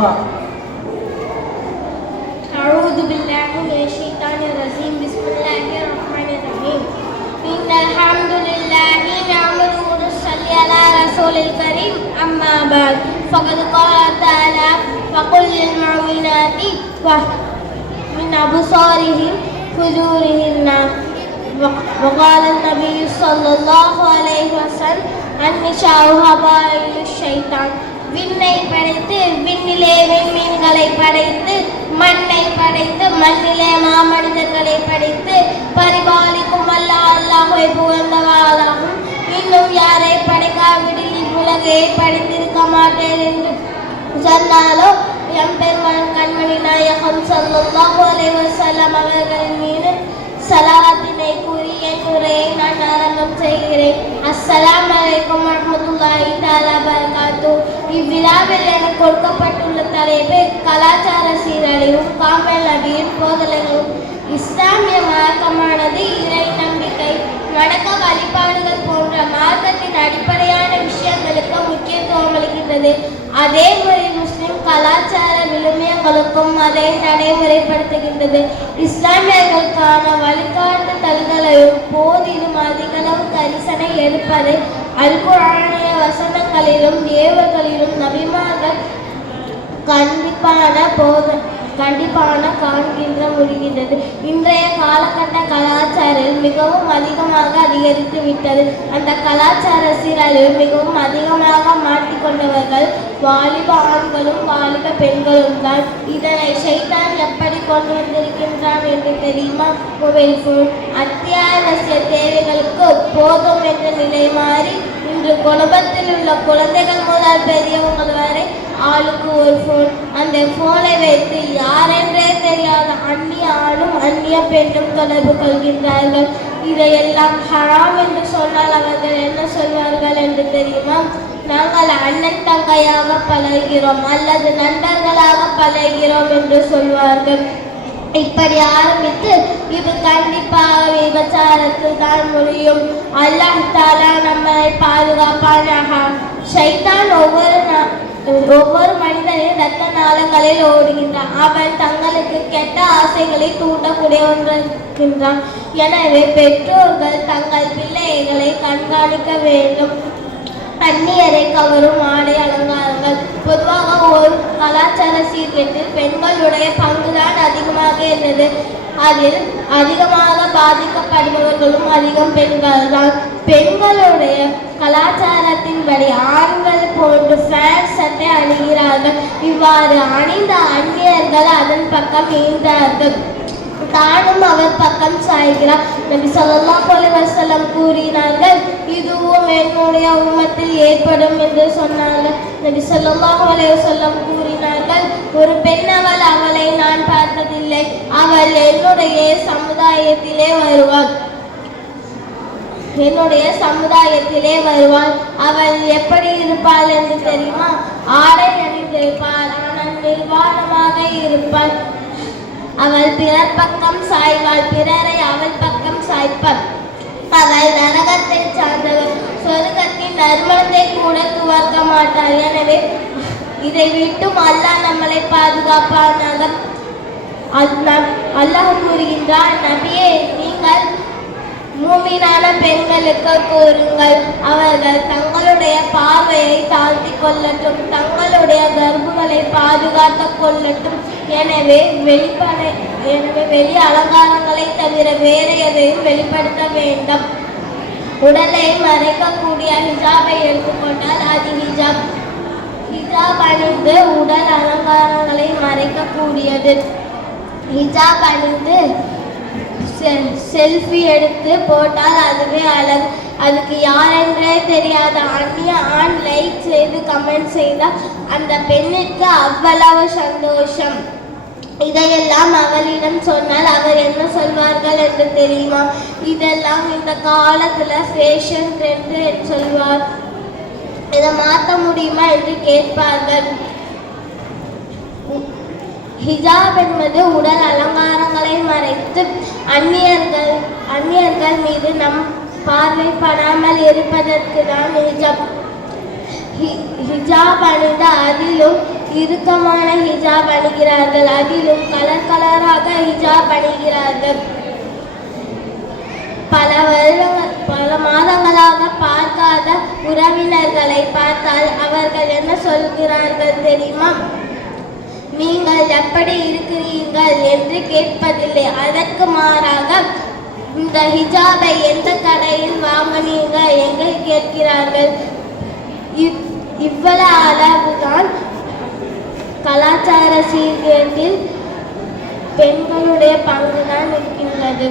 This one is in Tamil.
وفاء. أعوذ بالله من الشيطان الرجيم. بسم الله الرحمن الرحيم. إن الحمد لله نحمده ونصلي على رسول الكريم. أما بعد فقد قال تعالى وقل للمؤمنات من أبصارهم فجورهن وقال النبي صلى الله عليه وسلم النساء حبائل الشيطان. விண்ணை படைத்து விண்ணிலே விண்மீன்களை படைத்து மண்ணை படைத்து மண்ணிலே மாமனிதர்களை படைத்து பரிபாலிக்கும் அல்லாஹ்வை புகழ்ந்தவாறாகும். இன்னும் யாரை படைக்காவிடில் இவ்வுலகை படைத்திருக்க மாட்டேன் என்று சொன்னாலோ எம்பெருமான் கண்மணி நாயகம் ஸல்லல்லாஹு அலைஹி வஸல்லம் அவர்களின் மீது சலாத்தினை கூறி என் உரையை நான் ஆரம்பம் செய்கிறேன். அஸ்ஸலாமு அலைக்கும் வரஹ்மத்துல்லாஹி தஆலா பரகாத்துஹு. இவ்விழாவில் எனக்கு கொடுக்கப்பட்டுள்ள தலைப்பு கலாச்சார சீரழிவும் காமல் நபியின் போதனைகளும். இஸ்லாமிய மார்க்கமானது இறை நம்பிக்கை, வணக்க வழிபாடுகள் போன்ற மார்க்கத்தின் அடிப்படையான விஷயங்களுக்கு முக்கியத்துவம் அளிக்கின்றது. அதே முறை முஸ்லிம் கலாச்சார விழுமியங்களுக்கும் அதை நடைமுறைப்படுத்துகின்றது. இஸ்லாமியர்களுக்கான வழிகாட்டுதல்களையும் போதிலும் அதிகளவு கரிசனை எடுப்பதை அல் குர்ஆனிய வசனங்களிலும் ஏவல்களிலும் நபிமார்கள் கண்டிப்பான காண்கின்ற முடிகின்றது. இன்றைய காலகட்ட கலாச்சாரம் மிகவும் அதிகமாக அதிகரித்து விட்டது. அந்த கலாச்சார சீரழிவில் மிகவும் அதிகமாக மாட்டிக்கொண்டவர்கள் வாலிப ஆண்களும் வாலிப பெண்களும் தான். இதனை ஷைத்தான் எப்படி கொண்டு வந்திருக்கின்றான் என்று தெரியுமா? மொபைல் போன் அத்தியாவசிய தேவைகளுக்கு போதும் என்ற நிலை மாறி இன்று குடும்பத்தில் உள்ள குழந்தைகள் முதல் பெரியவங்கள் வரை ஆளுக்கு ஒரு போன். அந்த போனை வைத்து யாரென்றே தெரியாத அந்நிய ஆணும் அந்நிய பெண்ணும் தொடர்பு கொள்கின்றார்கள். இதையெல்லாம் ஹராம் என்று சொன்னால் அவர்கள் என்ன சொல்வார்கள் என்று தெரியுமா? நாங்கள் அண்ணன் தங்கையாக பழகிறோம் அல்லது நண்பர்களாக பழகிறோம் என்று சொல்வார்கள். இப்படி ஆரம்பித்து இது கண்டிப்பாக விபச்சாரத்தில் தான் முடியும். அல்லாஹ் தஆலா நம்மை பாதுகாப்பானாக. ஷைத்தான் ஒவ்வொரு மனிதனின் இரத்த நாளங்களில் ஓடுகின்றான். அவன் தங்களுக்கு கெட்ட ஆசைகளை தூண்டக்கூடிய ஒன்றிருக்கின்றான். எனவே பெற்றோர்கள் தங்கள் பிள்ளைகளை கண்காணிக்க வேண்டும். அந்நியரை கவரும் ஆடை அலங்காரங்கள். பொதுவாக ஒரு கலாச்சார சீர்கேட்டில் பெண்களுடைய பங்குதான் அதிகமாக இருந்தது. அதில் அதிகமாக பாதிக்கப்படுபவர்களும் அதிகம் பெண்கள் தான். பெண்களுடைய கலாச்சாரத்தின்படி ஆண்கள் போன்று ஃபேண்ட் சட்டை அணிகிறார்கள். இவ்வாறு அணிந்த அந்நியர்கள் அதன் பக்கம் ஈர்ந்தார்கள். தானும் அவர் பக்கம் சாய்கிறார். நபி ஸல்லல்லாஹு அலைஹி வஸல்லம் கூறினார்கள், இதுவும் என்னுடைய உம்மத்தில் ஏற்படும் என்று சொன்னார்கள். நபி ஸல்லல்லாஹு அலைஹி வஸல்லம் கூறினார்கள், ஒரு பெண் அவளை நான் பார்த்ததில்லை, அவள் என்னுடைய சமுதாயத்திலே வருவாள். அவள் எப்படி இருப்பாள் என்று தெரியுமா? ஆடை அணிந்திருப்பாள், ஆனால் நிர்வாணமாக இருப்பாள். அவள் பிறர் பக்கம் சாய்வாள், பிறரை அவள் பக்கம் சாய்ப்பாள். அவள் நரகத்தை சார்ந்தவள், சொர்க்கத்தின் நறுமணத்தை கூட துவக்க மாட்டாள். எனவே இதை விட்டும் அல்லாஹ் நம்மளை பாதுகாப்பானாக. அல்லாஹ் கூறுகின்றார், நபியே நீங்கள் மூமினான பெண்களுக்கு கூறுங்கள், அவர்கள் தங்களுடைய பார்வையை தாழ்த்தி கொள்ளட்டும், தங்களுடைய கர்ப்புகளை பாதுகாத்துக் கொள்ளட்டும். எனவே வெளி அலங்காரங்களை தவிர வேறு எதையும் வெளிப்படுத்த வேண்டாம். உடலை மறைக்கக்கூடிய ஹிஜாபை எடுத்துக்கொண்டால் அது ஹிஜாப். ஹிஜாப் அணிந்து உடல் அலங்காரங்களை மறைக்கக்கூடியது. ஹிஜாப் அணிந்து செல்ஃபி எடுத்து போட்டால் அதுவே அழகு. அதுக்கு யாரென்றே தெரியாத அந்நிய ஆண் லைக் செய்து கமெண்ட் செய்தால் அந்த பெண்ணிற்கு அவ்வளவு சந்தோஷம். இதையெல்லாம் அவளிடம் சொன்னால் அவர் என்ன சொல்வார்கள் என்று தெரியுமா? இதெல்லாம் இந்த காலத்துல ஃபேஷன் ட்ரெண்ட் என்று சொல்வார். இதை மாற்ற முடியுமா என்று கேட்பார்கள். ஹிஜாப் என்பது உடல் அலங்காரங்களை மறைத்து அந்நியர்கள் மீது நம் பார்வைப்படாமல் இருப்பதற்கு தான் ஹிஜாப். ஹிஜாப் அணிந்த அதிலும் இறுக்கமான ஹிஜாப் அணிகிறார்கள். அதிலும் கலர் கலராக ஹிஜாப் அணிகிறார்கள். பல மாதங்களாக பார்க்காத உறவினர்களை பார்த்தால் அவர்கள் என்ன சொல்கிறார்கள் தெரியுமா? நீங்கள் எப்படி இருக்கிறீர்கள் என்று கேட்பதில்லை. அதற்கு மாறாக இந்த ஹிஜாபை எந்த கடையில் வாங்கினீங்க என்று கேட்கிறார்கள். இவ்வளவு அளவுதான் கலாச்சார சீர்கேட்டில் பெண்களுடைய பங்குதான் இருக்கின்றது.